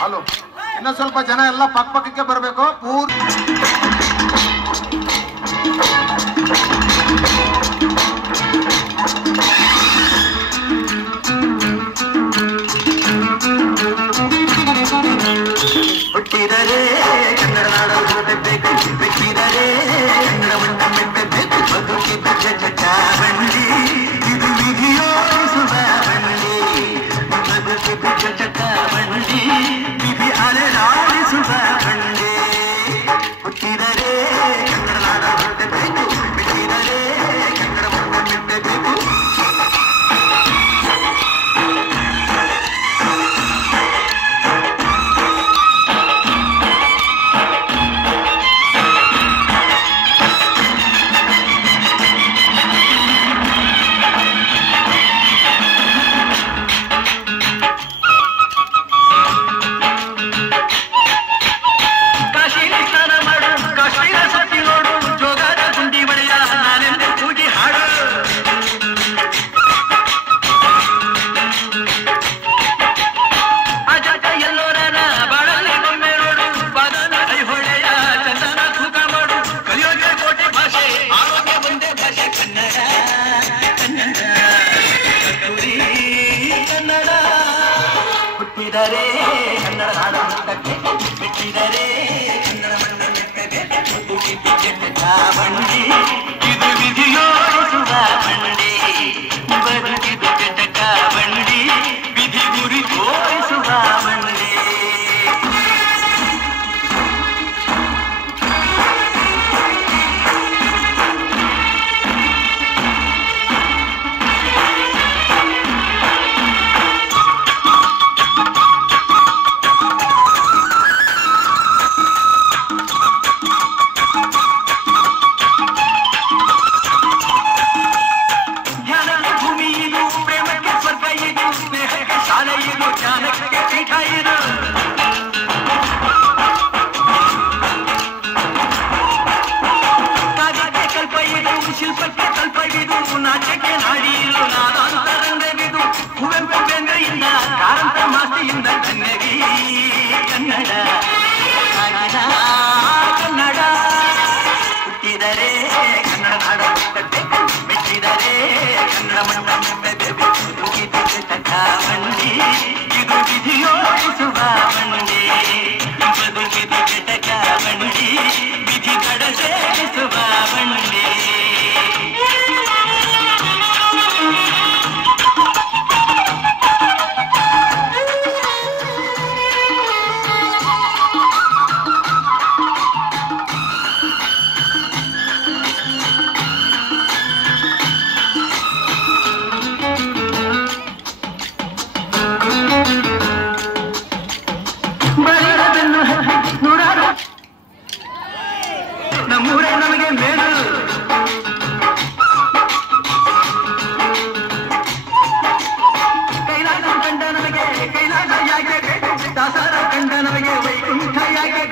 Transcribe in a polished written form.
hello ಇನ್ನ ಸ್ವಲ್ಪ ಜನ ಎಲ್ಲ ಪಕ್ಕಕ್ಕೆ ಬರಬೇಕು ಹುಟ್ಟಿದರೆ ಕನ್ನಡ ನಾಡ ಓದಬೇಕು ಬಿಟ್ಟಿದರೆ ಕನ್ನಡ ಮಣ್ಣ ಮೆಟ್ಟಬೇಕು ಬದುಕಿದ ಜಗತ್ತ ಬಂಡಿ ಇದು ವಿಧಿಯೋಡಿಸುವ ಬಂಡಿ ಬದುಕಿದ ಜಗತ್ತ ಬಂಡಿ ವಿಧಿ ಅಲೆದಾಡಿಸುವ ಬಂಡಿ ಹುಟ್ಟಿದರೆ ಕನ್ನಡ ನಾಡ ಓದಬೇಕು ಬಿಟ್ಟಿದರೆ ಕನ್ನಡ ಮಣ್ಣ ಮೆಟ್ಟಬೇಕು ಹುಟ್ಟಿದರೆ ಕನ್ನಡ ನಾಡ ಹುಟ್ಟಕ್ಕೆ ಬಿಟ್ಟಿದರೆ ಕನ್ನಡ ಮಣ್ಣ ಮೆಟ್ಟಬೇಕು ಬದುಕಿದ ಜಗತ್ತ ಬಂಡಿ ಇದು ವಿಧಿಯೋಡಿಸುವ ಬಂಡಿ ಬದುಕಿದ ಜಗತ್ತ ಬಂಡಿ ವಿಧಿ ಗುರಿ ತೋರಿಸುವ ಬಂಡಿ ಶಿಲ್ಪಕ್ಕೆ ಕಲ್ಪವಿದು ನಾಟ್ಯಕ್ಕೆ ನಾಡಿಯಿಲು ನಾದಾಂತರಂಗವಿದು ಕುವೆಂಪು ಬೆಂಗೈಯಿಂದ ಕಾರಂತ ಮಾಸ್ತಿಯಿಂದ ಕನ್ನಡಿ ಕನ್ನಡ ಕನ್ನಡ ಹುಟ್ಟಿದರೆ ಕನ್ನಡ ನಾಡ ಹುಟ್ಟಬೇಕು ಮೆಚ್ಚಿದರೆ ಕನ್ನಡ ಮಣ್ಣ ಮೆಟ್ಟಬೇಕು ಬದುಕಿದ ಜಗತ್ತ ಬಂಡಿ ಇದು ವಿಧಿಯೋಡಿಸುವ ಬಂಡಿ ಬದುಕಿದ ಜಗತ್ತ ಬಂಡಿ ವಿಧಿ ಕಡ ಸೇರಿಸುವ ಬಂಡಿ ನಮ್ಮೂರೇ ನಮಗೆ ಮೇಲು ಕೈಲಾಸ ಕಂಡ ನಮಗೆ ಕೈಲಾಸ ಯಾಕೆ ದಾಸರ ಕಂಡ ನಮಗೆ ವೈಕುಂಠ ಯಾಕೆ